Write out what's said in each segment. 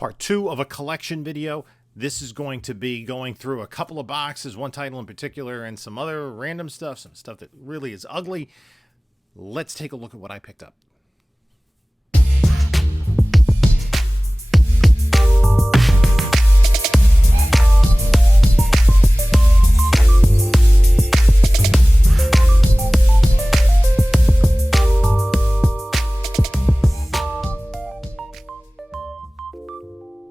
part 2 of a collection video. This is going to be going through a couple of boxes, one title in particular, and some other random stuff, some stuff that really is ugly. Let's take a look at what I picked up.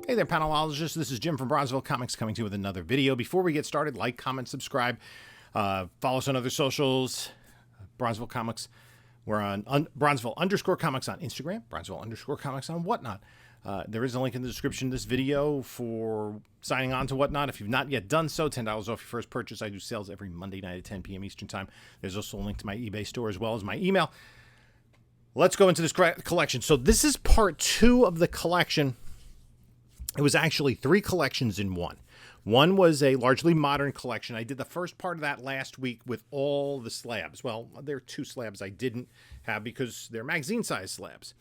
Hey there, panelologists. This is Jim from Bronzeville Comics coming to you with another video. Before we get started, like, comment, subscribe. Follow us on other socials. Bronzeville Comics. We're on Bronzeville_Comics on Instagram. Bronzeville_Comics on Whatnot. There is a link in the description of this video for signing on to Whatnot. If you've not yet done so, $10 off your first purchase. I do sales every Monday night at 10 p.m. Eastern Time. There's also a link to my eBay store as well as my email. Let's go into this collection. So this is part 2 of the collection. It was actually 3 collections in one. One was a largely modern collection. I did the first part of that last week with all the slabs. Well, there are 2 slabs I didn't have because they're magazine-sized slabs.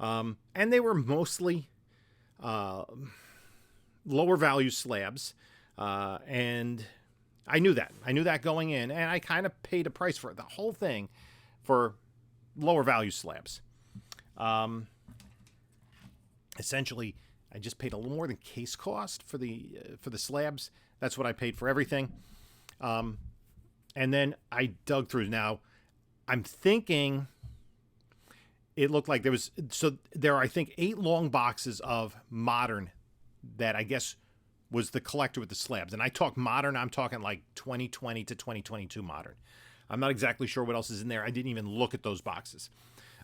And they were mostly lower value slabs. And I knew that. I knew that going in. And I kind of paid a price for it, the whole thing, for lower value slabs. Essentially, I just paid a little more than case cost for the slabs. That's what I paid for everything. And then I dug through. Now, I'm thinking it looked like there are, I think, 8 long boxes of modern that I guess was the collector with the slabs. And I talk modern, I'm talking like 2020 to 2022 modern. I'm not exactly sure what else is in there. I didn't even look at those boxes.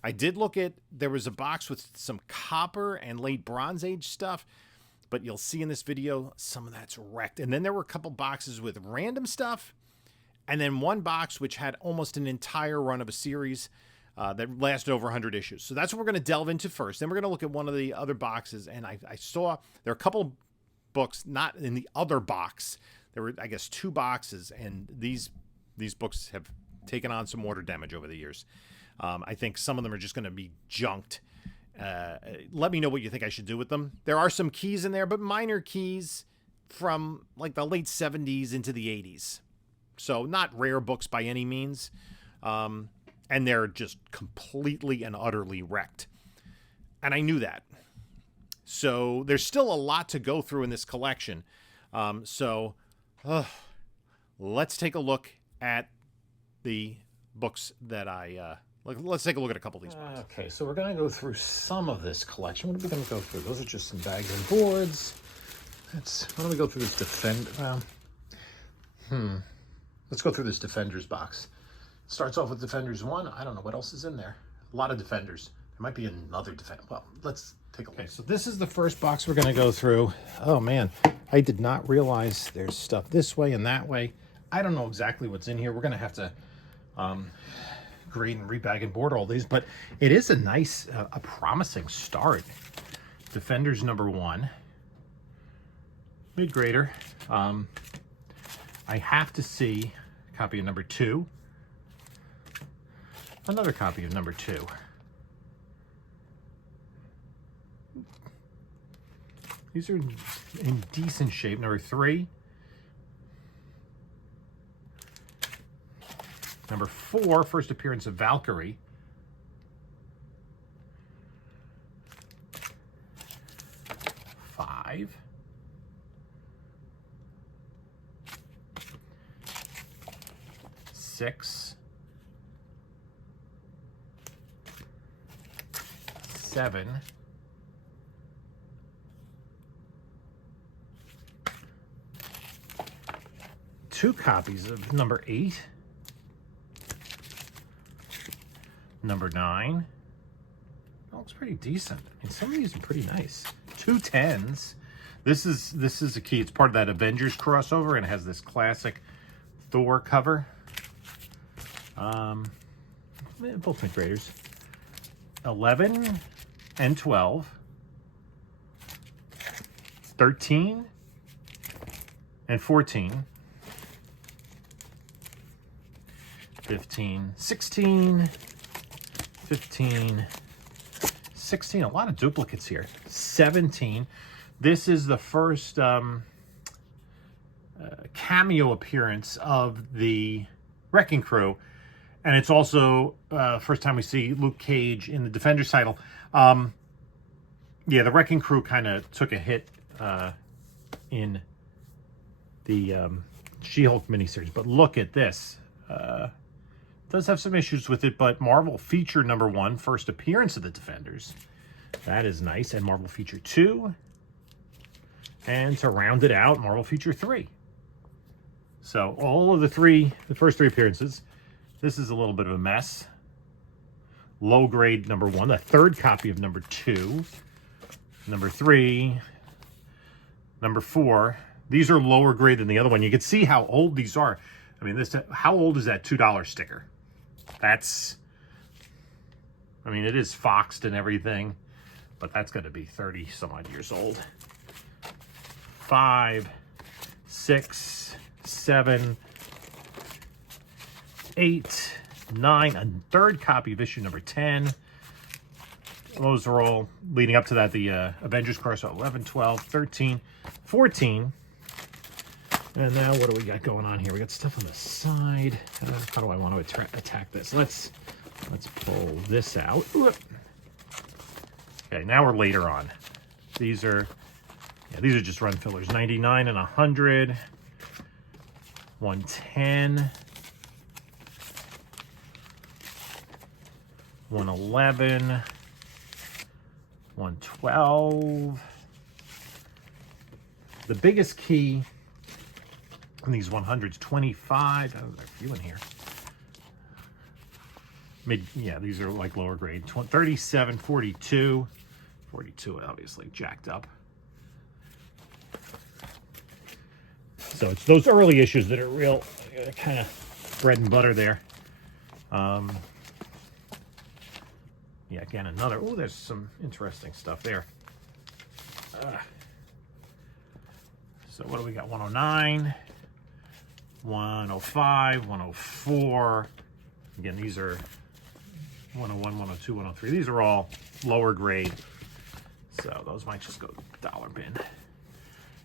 I did look at, there was a box with some copper and late Bronze Age stuff, but you'll see in this video, some of that's wrecked. And then there were a couple boxes with random stuff, and then one box which had almost an entire run of a series that lasted over 100 issues. So that's what we're going to delve into first. Then we're going to look at one of the other boxes, and I saw there are a couple books not in the other box. There were, I guess, 2 boxes, and these books have taken on some water damage over the years. I think some of them are just going to be junked. Let me know what you think I should do with them. There are some keys in there, but minor keys from like the late 70s into the 80s. So not rare books by any means. And they're just completely and utterly wrecked. And I knew that. So there's still a lot to go through in this collection. Let's take a look at the books that let's take a look at a couple of these boxes. Okay, so we're going to go through some of this collection. What are we going to go through? Those are just some bags and boards. Why don't we go through this Let's go through this Defenders box. Starts off with Defenders 1. I don't know what else is in there. A lot of Defenders. There might be another Defender. Well, let's take a look. Okay, so this is the first box we're going to go through. Oh, man. I did not realize there's stuff this way and that way. I don't know exactly what's in here. We're going to have to grade and rebag and board all these, but it is a nice, a promising start. Defenders number 1, mid-grader. I have to see a copy of number 2, another copy of number 2. These are in decent shape. Number 3. Number 4, first appearance of Valkyrie. Five. 6. 7. 2 copies of number 8. Number 9. That looks pretty decent. I mean, some of these are pretty nice. 2 10s. This is a key. It's part of that Avengers crossover, and it has this classic Thor cover. Both mid-graders. 11 and 12. 13 and 14. 15, 16, 15, 16, a lot of duplicates here. 17, This is the first cameo appearance of the Wrecking Crew, and it's also first time we see Luke Cage in the Defenders title. Yeah, the Wrecking Crew kind of took a hit in the She-Hulk miniseries, but look at this. Does have some issues with it, but Marvel Feature #1, first appearance of the Defenders. That is nice. And Marvel Feature 2. And to round it out, Marvel Feature 3. So all of the first three appearances. This is a little bit of a mess. Low grade #1, the third copy of #2, #3, #4. These are lower grade than the other one. You can see how old these are. I mean, how old is that $2 sticker? That's, I mean, it is foxed and everything, but that's going to be 30 some odd years old. 5, 6, 7, 8, 9, a third copy of issue #10. Those are all leading up to that. The Avengers course, so 11, 12, 13, 14. And now what do we got going on here? We got stuff on the side. How do I want to attack this? Let's pull this out. Okay, now we're later on. These are just run fillers. 99 and 100. 110. 111. 112. The biggest key in these 100s, 25. Oh, there's a few in here. Yeah, these are like lower grade. 37, 42. 42 obviously jacked up. So it's those early issues that are real kind of bread and butter there. Yeah, again, another. Oh, there's some interesting stuff there. So what do we got? 109, 105, 104. Again, these are 101, 102, 103. These are all lower grade. So those might just go dollar bin.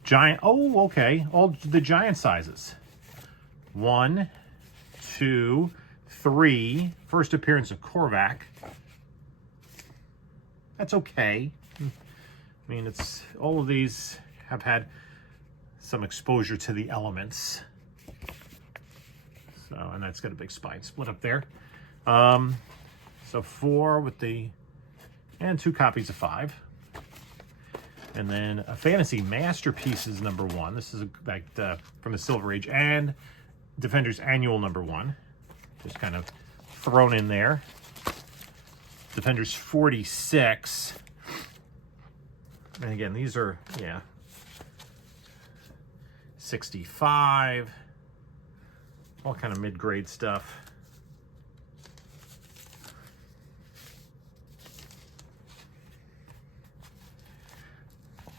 Giant. Oh, okay. All the giant sizes. 1, 2, 3. First appearance of Korvac. That's okay. I mean, it's all of these have had some exposure to the elements. So, and that's got a big spine split up there. So 4 with the, and 2 copies of 5. And then a Fantasy Masterpieces #1. This is like from the Silver Age and Defenders Annual #1. Just kind of thrown in there. Defenders 46. And again, these are, yeah, 65. All kind of mid-grade stuff.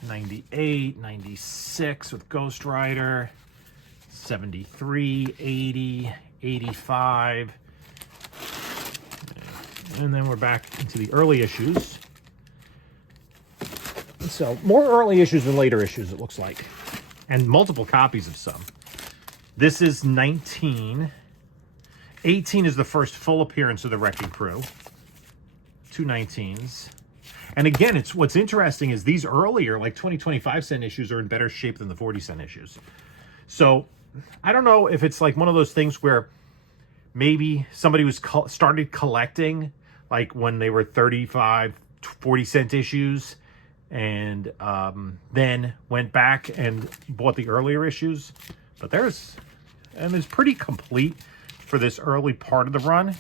'98, '96 with Ghost Rider. 73, 80, 85. And then we're back into the early issues. So more early issues than later issues, it looks like. And multiple copies of some. This is 19. 18 is the first full appearance of the Wrecking Crew. 2 19s. And again, it's what's interesting is these earlier, like 20, 25-cent issues are in better shape than the 40-cent issues. So I don't know if it's like one of those things where maybe somebody was started collecting like when they were 35, 40-cent issues and then went back and bought the earlier issues. But it's pretty complete for this early part of the run.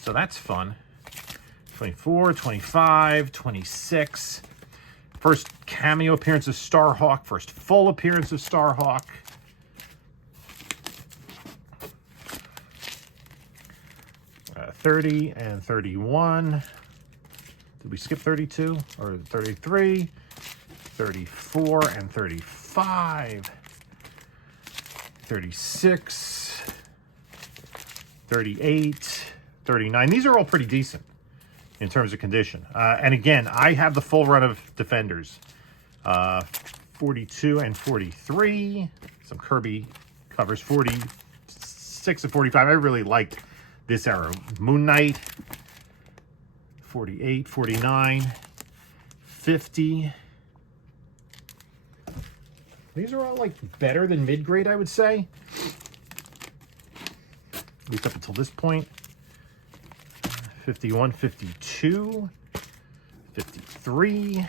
So that's fun. 24, 25, 26. First cameo appearance of Starhawk. First full appearance of Starhawk. Uh, 30 and 31. Did we skip 32 or 33? 34 and 35. 36. 38. 39. These are all pretty decent in terms of condition. And again, I have the full run of Defenders. 42 and 43. Some Kirby covers, 46 and 45. I really liked this era. Moon Knight, 48, 49, 50. These are all like better than mid-grade, I would say. At least up until this point. 51, 52, 53,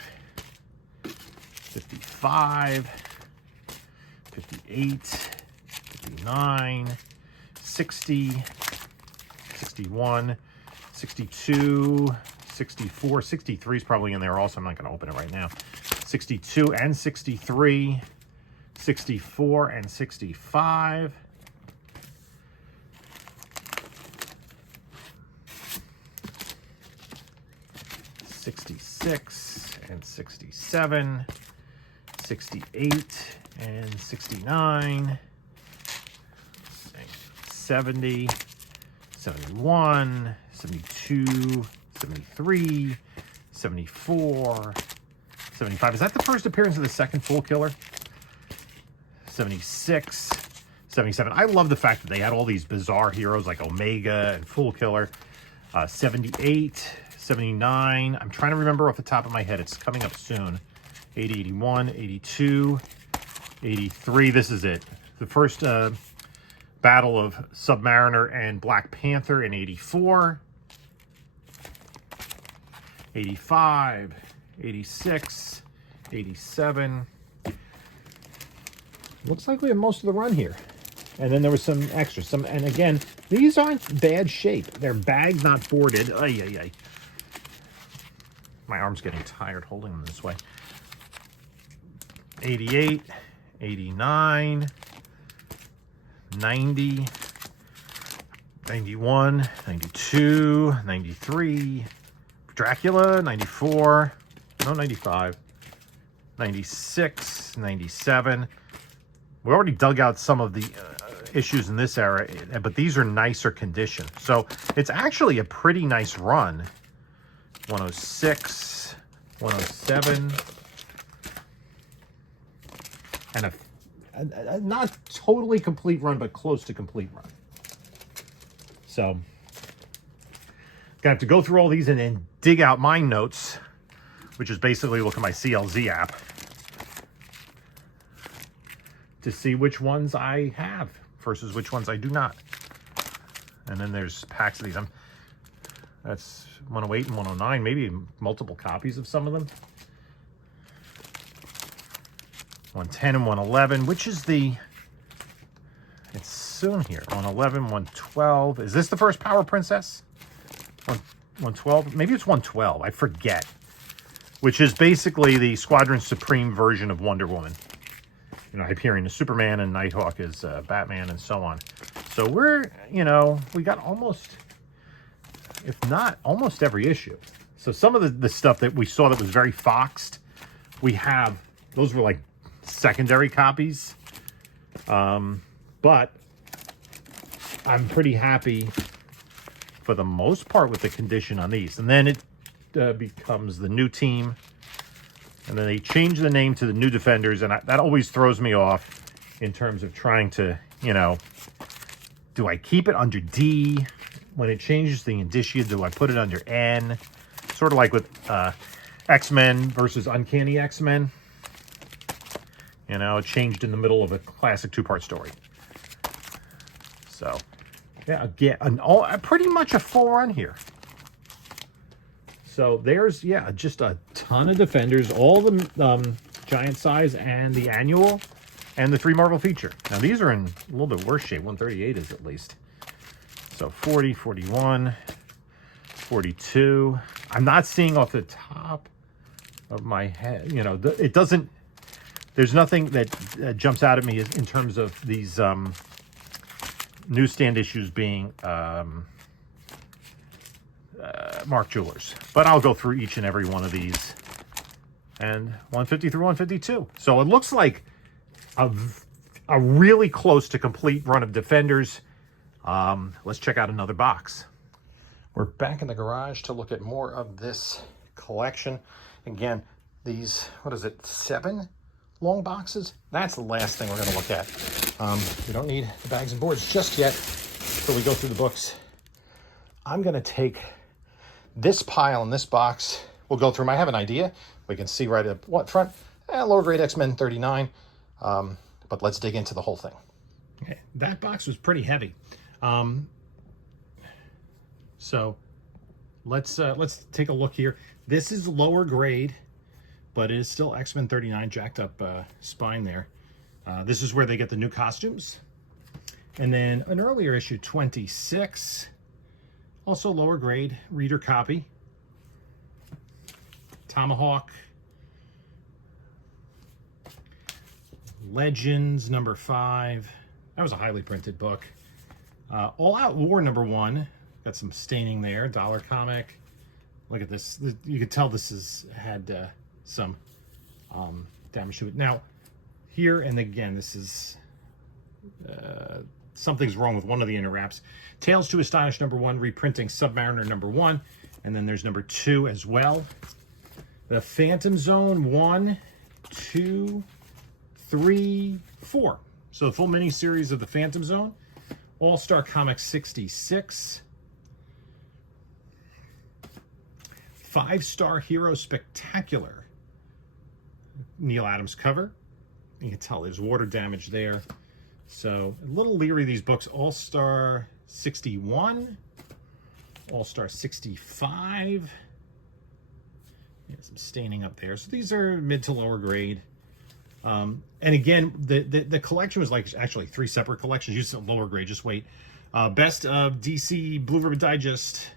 55, 58, 59, 60, 61, 62, 64, 63 is probably in there also. I'm not going to open it right now. 62 and 63, 64 and 65. 66 and 67, 68 and 69, 70, 71, 72, 73, 74, 75. Is that the first appearance of the second Full Killer? 76, 77. I love the fact that they had all these bizarre heroes like Omega and Full Killer. 78, 79. I'm trying to remember off the top of my head. It's coming up soon. 80, 81, 82, 83. This is it. The first battle of Submariner and Black Panther in 84. 85, 86, 87. Looks like we have most of the run here. And then there was some extras. And again, these aren't bad shape. They're bagged, not boarded. Ay, ay, ay. My arm's getting tired holding them this way. 88, 89, 90, 91, 92, 93, Dracula, 94, no, 95, 96, 97. We already dug out some of the issues in this era, but these are nicer condition. So it's actually a pretty nice run. 106, 107, and a not totally complete run, but close to complete run. So gonna have to go through all these and then dig out my notes, which is basically look at my CLZ app to see which ones I have versus which ones I do not. And then there's packs of these. That's 108 and 109, maybe multiple copies of some of them. 110 and 111, which is it's soon here. 111, 112. Is this the first Power Princess? 112? Maybe it's 112. I forget. Which is basically the Squadron Supreme version of Wonder Woman. You know, Hyperion is Superman and Nighthawk is Batman and so on. So we got almost, if not almost every issue. So some of the stuff that we saw that was very foxed, we have, those were like secondary copies. But I'm pretty happy for the most part with the condition on these. And then it becomes the new team. And then they change the name to the New Defenders. And that always throws me off in terms of trying to, do I keep it under D? When it changes the indicia, do I put it under N? Sort of like with X-Men versus Uncanny X-Men. It changed in the middle of a classic two-part story. So, yeah, again, pretty much a full run here. So there's, just a ton of Defenders, all the giant size and the annual and the 3 Marvel feature. Now, these are in a little bit worse shape. 138 is at least. So 40, 41, 42. I'm not seeing off the top of my head. It doesn't, there's nothing that jumps out at me in terms of these newsstand issues being Mark Jewelers. But I'll go through each and every one of these. And 150 through 152. So it looks like a really close to complete run of Defenders. Let's check out another box. We're back in the garage to look at more of this collection. Again, these, what is it, 7 long boxes. That's the last thing we're going to look at. We don't need the bags and boards just yet until we go through the books. I'm going to take this pile in this box. We'll go through them. I have an idea. We can see right up front. Lower grade X-Men 39. But let's dig into the whole thing. Okay, that box was pretty heavy. So let's take a look here. This is lower grade, but it is still X-Men 39, jacked up spine there. This is where they get the new costumes. And then an earlier issue, 26, also lower grade, reader copy. Tomahawk. Legends, number 5. That was a highly printed book. All Out War, number 1. Got some staining there. Dollar comic. Look at this. You could tell this has had some damage to it. Now, here and again, this is something's wrong with one of the inner wraps. Tales to Astonish, number 1. Reprinting Submariner, number 1. And then there's number 2 as well. The Phantom Zone, 1, 2, 3, 4. So the full mini-series of the Phantom Zone. All-Star Comics 66. 5-Star Hero Spectacular. Neil Adams cover. You can tell there's water damage there. So a little leery of these books. All-Star 61. All-Star 65. Some staining up there. So these are mid to lower grade. And again, the collection was like actually 3 separate collections. You said lower grade, just wait. Best of DC Blue Ribbon Digest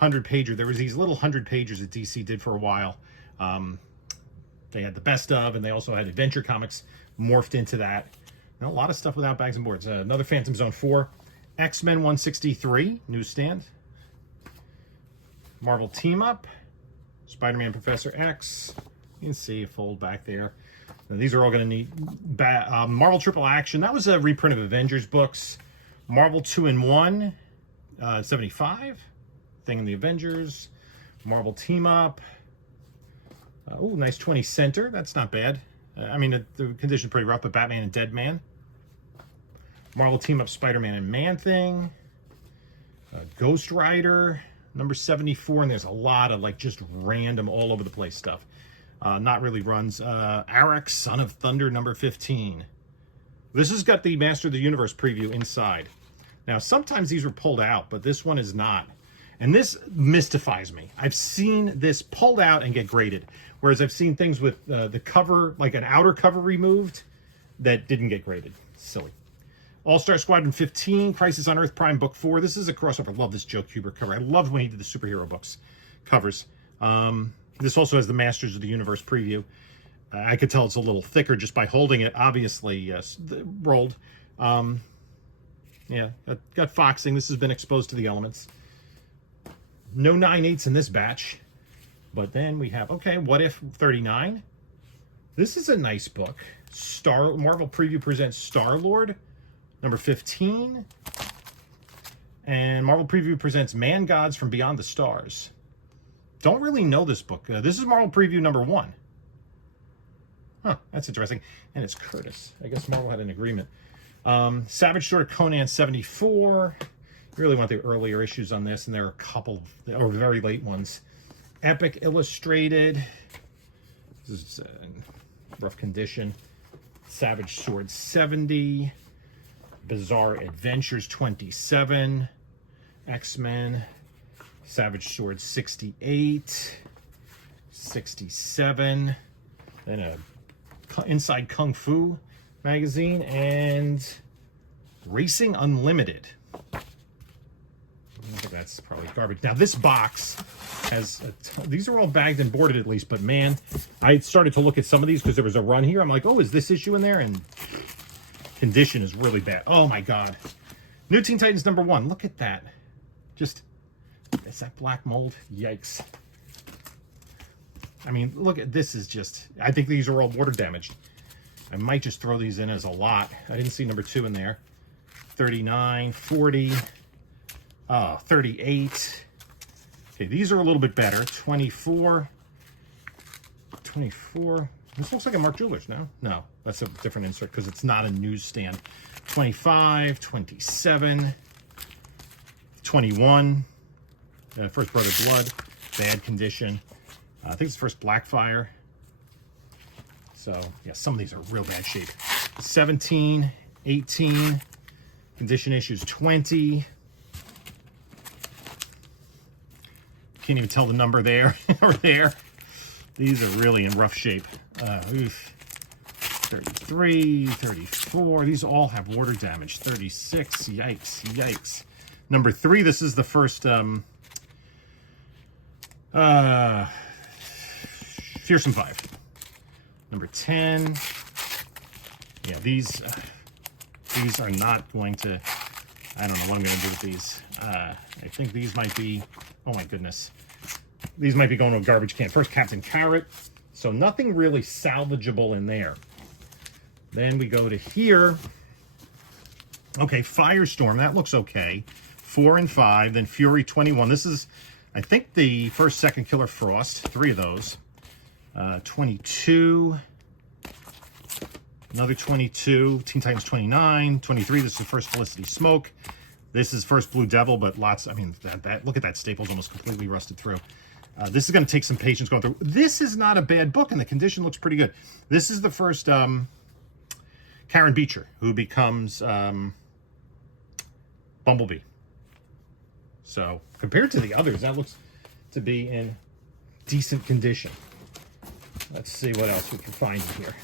100-pager. There was these little 100-pagers that DC did for a while. They had the best of, and they also had Adventure Comics morphed into that. And a lot of stuff without bags and boards. Another Phantom Zone 4. X-Men 163, newsstand. Marvel Team Up. Spider-Man Professor X. You can see a fold back there. Now, these are all going to need Marvel Triple Action. That was a reprint of Avengers books. Marvel 2-in-1, 75. Thing in the Avengers. Marvel Team Up. Oh, nice 20 center. That's not bad. I mean, the condition's pretty rough, but Batman and Dead Man. Marvel Team Up Spider-Man and Man-Thing. Ghost Rider. Number 74, and there's a lot of like just random all over the place stuff. Not really runs. Arak, Son of Thunder, number 15. This has got the Master of the Universe preview inside. Now, sometimes these are pulled out, but this one is not. And this mystifies me. I've seen this pulled out and get graded, whereas I've seen things with the cover, like an outer cover removed, that didn't get graded. Silly. All-Star Squadron 15, Crisis on Earth Prime Book 4. This is a crossover. I love this Joe Kubert cover. I loved when he did the superhero books covers. This also has the Masters of the Universe preview. I could tell it's a little thicker just by holding it. Obviously, rolled. Yeah, got foxing. This has been exposed to the elements. No 9/8 in this batch. But then we have, okay, What If 39. This is a nice book. Marvel Preview presents Star-Lord. Number 15. And Marvel Preview presents Man Gods from Beyond the Stars. Don't really know this book. This is Marvel Preview number 1. Huh, that's interesting. And it's Curtis. I guess Marvel had an agreement. Savage Sword of Conan 74. You really want the earlier issues on this, and there are a couple, or very late ones. Epic Illustrated. This is in rough condition. Savage Sword 70. Bizarre Adventures 27, X-Men, Savage Sword 68, 67, then a Inside Kung Fu magazine, and Racing Unlimited. I think that's probably garbage. Now this box has, these are all bagged and boarded at least, but man, I started to look at some of these because there was a run here. I'm like, oh, is this issue in there? And condition is really bad. Oh my God. New Teen Titans number 1. Look at that. Just, is that black mold? Yikes. I mean, look at this is just, I think these are all water damaged. I might just throw these in as a lot. I didn't see number 2 in there. 39, 40, 38. Okay, these are a little bit better. 24, 24. This looks like a Mark Jewelers, no? No, that's a different insert because it's not a newsstand. 25, 27, 21. First Brother Blood, bad condition. I think it's first Blackfire. So, yeah, some of these are real bad shape. 17, 18, condition issues 20. Can't even tell the number there or there. These are really in rough shape. 33, 34. These all have water damage. 36. Yikes, yikes. Number 3, this is the first Fearsome 5. Number 10. Yeah, these are not going to, I don't know what I'm going to do with these. I think these might be, oh my goodness. These might be going to a garbage can. First, Captain Carrot. So nothing really salvageable in there. Then we go to here. Okay, Firestorm. That looks okay. 4 and 5. Then Fury 21. This is, I think, the first, second Killer Frost. 3 of those. 22. Another 22. Teen Titans 29. 23. This is the first Felicity Smoke. This is first Blue Devil, but lots, I mean, that look at that staple's almost completely rusted through. This is going to take some patience going through. This is not a bad book, and the condition looks pretty good. This is the first Karen Beecher, who becomes Bumblebee. So, compared to the others, that looks to be in decent condition. Let's see what else we can find in here.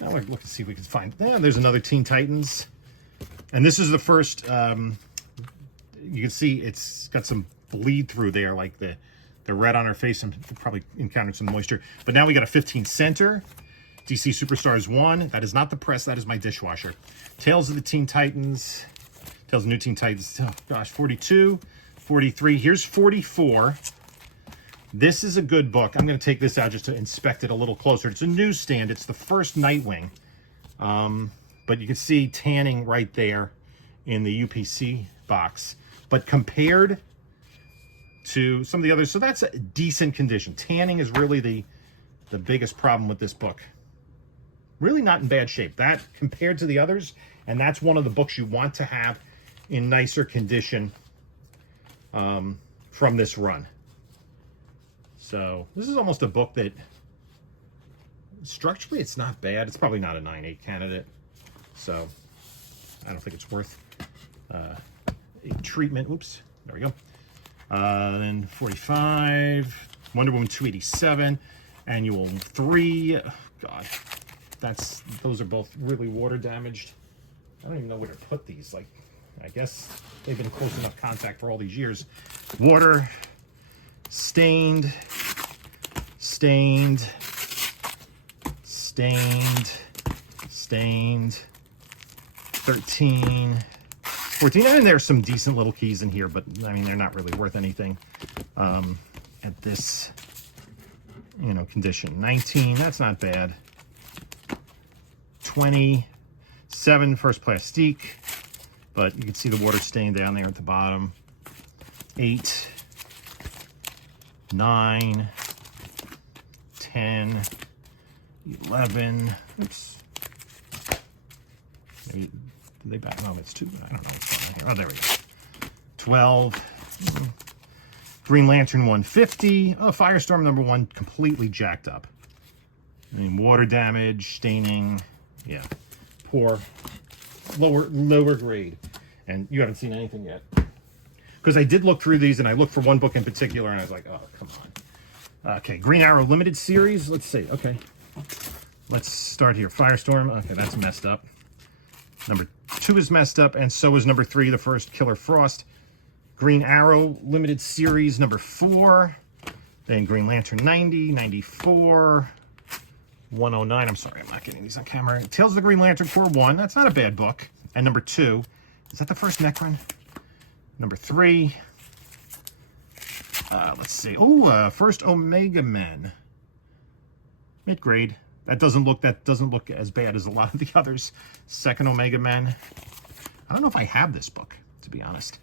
Now we're looking to see if we can find... Yeah, there's another Teen Titans. And this is the first... you can see it's got some bleed through there, like the red on her face, and probably encountered some moisture. But now we got a 15 center. DC Superstars 1. That is not the press. That is my dishwasher. Tales of the Teen Titans. Tales of New Teen Titans. Oh, gosh. 42. 43. Here's 44. This is a good book. I'm going to take this out just to inspect it a little closer. It's a newsstand. It's the first Nightwing. But you can see tanning right there in the UPC box. But compared to some of the others, so that's a decent condition. Tanning is really the biggest problem with this book. Really not in bad shape. That compared to the others, and that's one of the books you want to have in nicer condition from this run. So this is almost a book that structurally it's not bad. It's probably not a 9.8 candidate. So I don't think it's worth a treatment. Oops, there we go. Then 45, Wonder Woman 287, Annual 3. Oh, God, those are both really water damaged. I don't even know where to put these. Like, I guess they've been close enough contact for all these years. Water, stained, stained, stained, stained. 13, 14, and there's some decent little keys in here, but I mean, they're not really worth anything at this, condition. 19, that's not bad. 27, first Plastique, but you can see the water stain down there at the bottom. 8, 9, 10, 11, oops. Maybe, did they back? No, it's 2. I don't know what's going on here. Oh, there we go. 12. Green Lantern 150. Oh, Firestorm number 1 completely jacked up. I mean, water damage, staining. Yeah, poor, lower grade. And you haven't seen anything yet. Because I did look through these, and I looked for one book in particular, and I was like, oh, come on. Okay, Green Arrow Limited Series. Let's see. Okay. Let's start here. Firestorm. Okay, that's messed up. Number 2 is messed up, and so is number 3, the first Killer Frost. Green Arrow Limited Series number 4. Then Green Lantern 90, 94, 109. I'm sorry, I'm not getting these on camera. Tales of the Green Lantern Corps 1. That's not a bad book. And number 2. Is that the first Necron? Number 3. Let's see. Oh, first Omega Men. Mid-grade. That doesn't look as bad as a lot of the others. Second Omega Men. I don't know if I have this book, to be honest.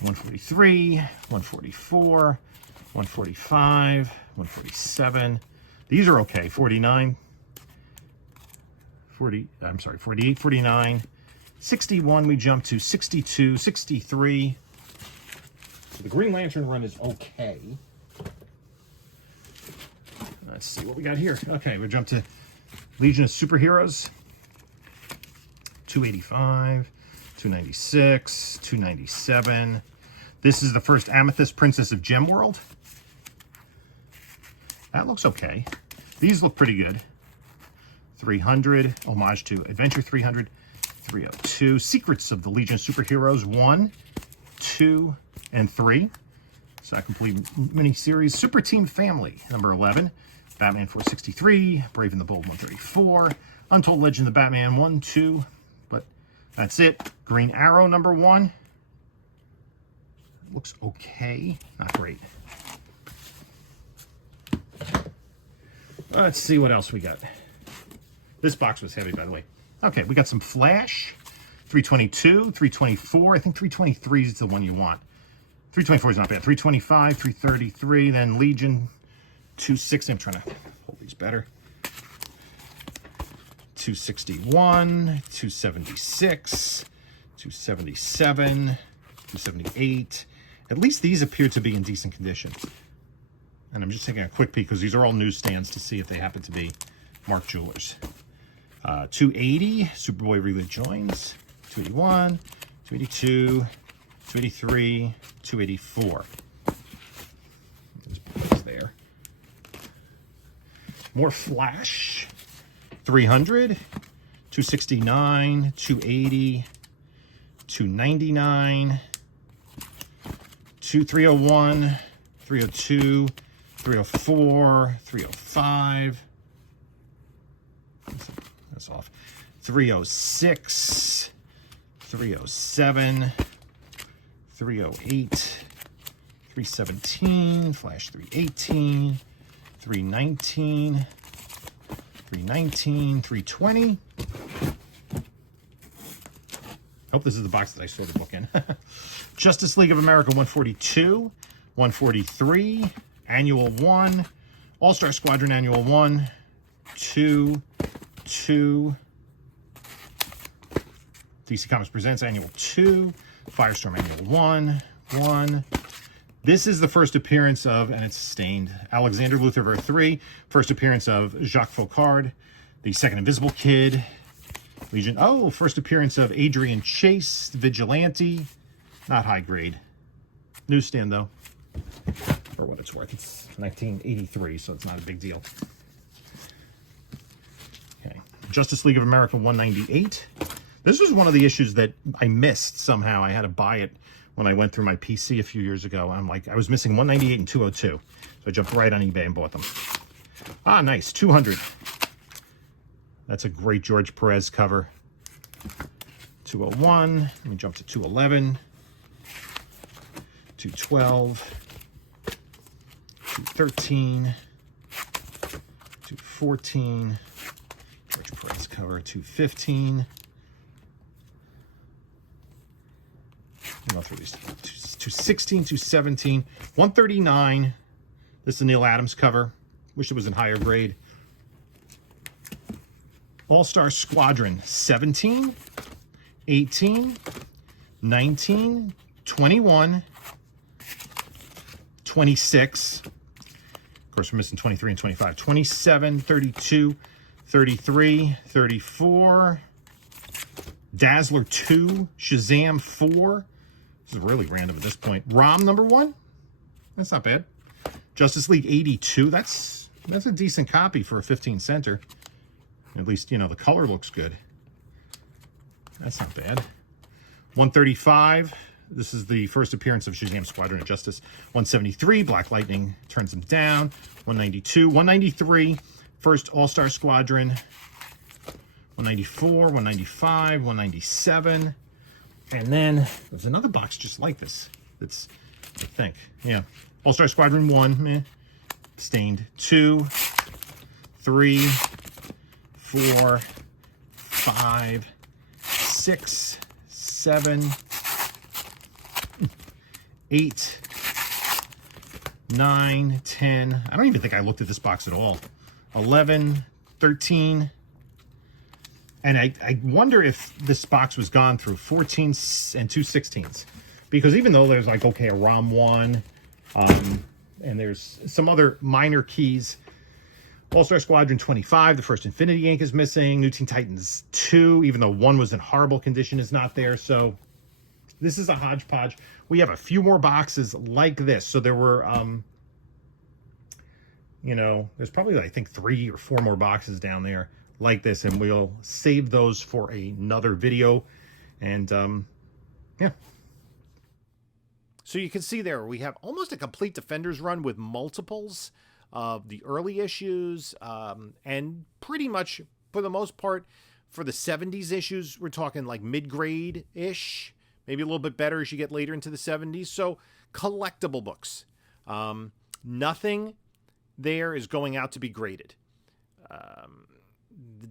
143, 144, 145, 147, These are okay. 49, 40, I'm sorry, 48, 49, 61, we jump to 62, 63. So the Green Lantern run is okay. Let's see what we got here. Okay, we jump to Legion of Superheroes. 285, 296, 297. This is the first Amethyst Princess of Gemworld. That looks okay. These look pretty good. 300, homage to Adventure 300, 302. Secrets of the Legion of Superheroes 1, 2, and 3. So a complete mini-series. Super Team Family, number 11. Batman 463, Brave and the Bold 134. Untold Legend of the Batman 1, 2. But that's it. Green Arrow, number 1. Looks okay. Not great. Let's see what else we got. This box was heavy, by the way. Okay, we got some Flash. 322, 324. I think 323 is the one you want. 324 is not bad. 325, 333. Then Legion 260. I'm trying to hold these better. 261, 276, 277, 278. At least these appear to be in decent condition. And I'm just taking a quick peek because these are all newsstands to see if they happen to be Mark Jewelers. 280, Superboy rejoins. 281, 282, 283, 284. There's boys there. More Flash. 300, 269, 280, 299, 301, 302, 304, 305. That's off. 306, 307, 308, 317, Flash 318, 319, 319, 320. Hope this is the box that I stored the book in. Justice League of America 142, 143, Annual 1, All-Star Squadron Annual 1, 2, 2, DC Comics Presents Annual 2, Firestorm Annual 1, 1. This is the first appearance of, and it's stained, Alexander Luthor 3, first appearance of Jacques Faucard, the second Invisible Kid, Legion. Oh, first appearance of Adrian Chase, Vigilante. Not high grade. Newsstand, though, for what it's worth. It's 1983, so it's not a big deal. Okay. Justice League of America 198. This was one of the issues that I missed somehow. I had to buy it when I went through my PC a few years ago. I'm like, I was missing 198 and 202. So I jumped right on eBay and bought them. Ah, nice. 200. That's a great George Perez cover. 201. Let me jump to 211. 212. 213. 214. George Perez cover. 215. I'll go through these. 216, 217, 139. This is the Neil Adams cover. Wish it was in higher grade. All-Star Squadron 17, 18, 19, 21, 26. Of course, we're missing 23 and 25. 27, 32, 33, 34. Dazzler 2, Shazam 4. This is really random at this point. ROM number 1. That's not bad. Justice League 82. That's a decent copy for a 15 center. At least, you know, the color looks good. That's not bad. 135. This is the first appearance of Shazam Squadron of Justice. 173. Black Lightning turns them down. 192. 193. First All-Star Squadron. 194. 195. 197. And then there's another box just like this. That's, I think, yeah. All-Star Squadron 1, stained. 2, 3, 4, 5, 6, 7, 8, 9, 10. I don't even think I looked at this box at all. 11, 13. And I wonder if this box was gone through 14 and 2/16. Because even though there's like, okay, a ROM 1, and there's some other minor keys. All-Star Squadron 25, the first Infinity Ink is missing. New Teen Titans 2, even though 1 was in horrible condition, is not there. So this is a hodgepodge. We have a few more boxes like this. So there were, you know, there's probably, I think, 3 or 4 more boxes down there like this, and we'll save those for another video. And yeah. So you can see there we have almost a complete Defenders run with multiples of the early issues, and pretty much for the most part for the 70s issues we're talking like mid-grade ish, maybe a little bit better as you get later into the 70s. So collectible books, nothing there is going out to be graded.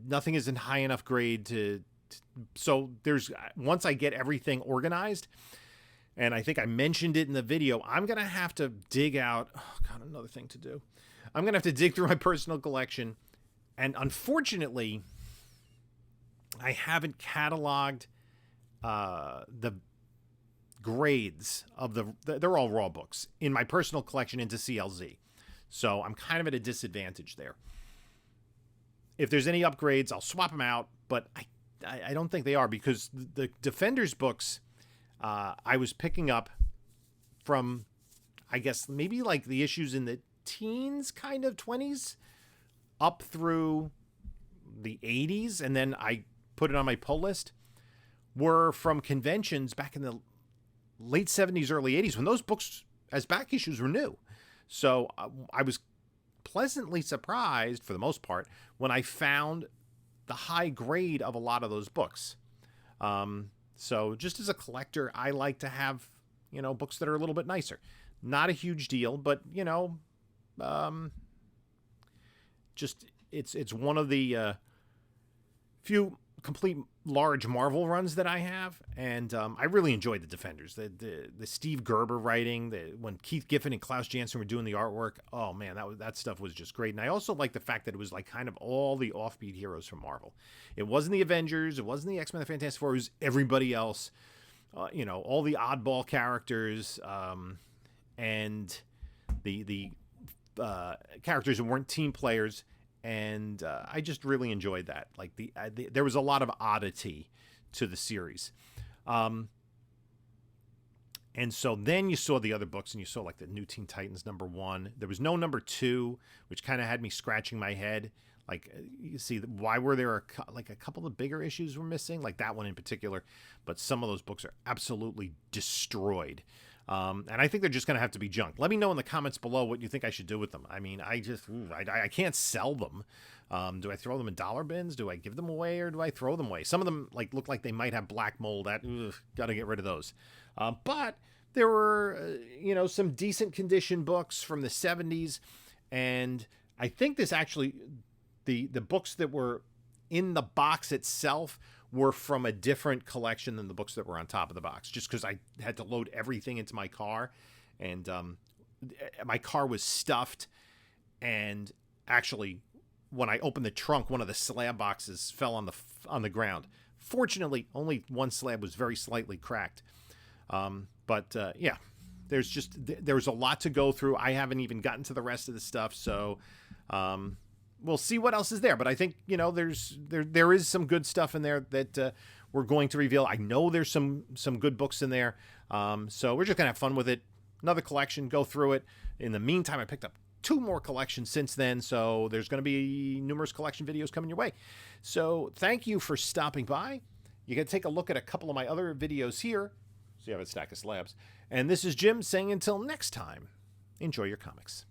Nothing is in high enough grade to so there's, once I get everything organized, and I think I mentioned it in the video, I'm going to have to dig out, oh God, another thing to do. I'm going to have to dig through my personal collection. And unfortunately, I haven't cataloged the grades of they're all raw books in my personal collection into CLZ. So I'm kind of at a disadvantage there. If there's any upgrades, I'll swap them out, but I don't think they are, because the Defenders books I was picking up from, I guess, maybe like the issues in the teens, kind of 20s, up through the 80s, and then I put it on my pull list, were from conventions back in the late 70s, early 80s, when those books as back issues were new. So I was pleasantly surprised, for the most part, when I found the high grade of a lot of those books. So just as a collector, I like to have, you know, books that are a little bit nicer. Not a huge deal, but, you know, just it's one of the few complete large Marvel runs that I have, and I really enjoyed the Defenders. The Steve Gerber writing, when Keith Giffen and Klaus Janson were doing the artwork. Oh man, that stuff was just great. And I also like the fact that it was like kind of all the offbeat heroes from Marvel. It wasn't the Avengers, it wasn't the X-Men, the Fantastic Four. It was everybody else. You know, all the oddball characters, and the characters that weren't team players. And I just really enjoyed that. Like there was a lot of oddity to the series. And so then you saw the other books, and you saw like the New Teen Titans #1. There was no #2, which kind of had me scratching my head. Like, you see, why were there a couple of bigger issues were missing? Like that one in particular. But some of those books are absolutely destroyed. And I think they're just going to have to be junk. Let me know in the comments below what you think I should do with them. I mean, I can't sell them. Do I throw them in dollar bins? Do I give them away, or do I throw them away? Some of them look like they might have black mold. Got to get rid of those. But there were, you know, some decent condition books from the 70s. And I think this actually, the books that were in the box itself were from a different collection than the books that were on top of the box, just because I had to load everything into my car, and my car was stuffed. And actually, when I opened the trunk, one of the slab boxes fell on the ground. Fortunately, only one slab was very slightly cracked. But yeah, there's a lot to go through. I haven't even gotten to the rest of the stuff, so we'll see what else is there. But I think, you know, there is some good stuff in there that we're going to reveal. I know there's some good books in there. So we're just going to have fun with it. Another collection, go through it. In the meantime, I picked up 2 more collections since then. So there's going to be numerous collection videos coming your way. So thank you for stopping by. You can take a look at a couple of my other videos here. So you have a stack of slabs. And this is Jim saying until next time, enjoy your comics.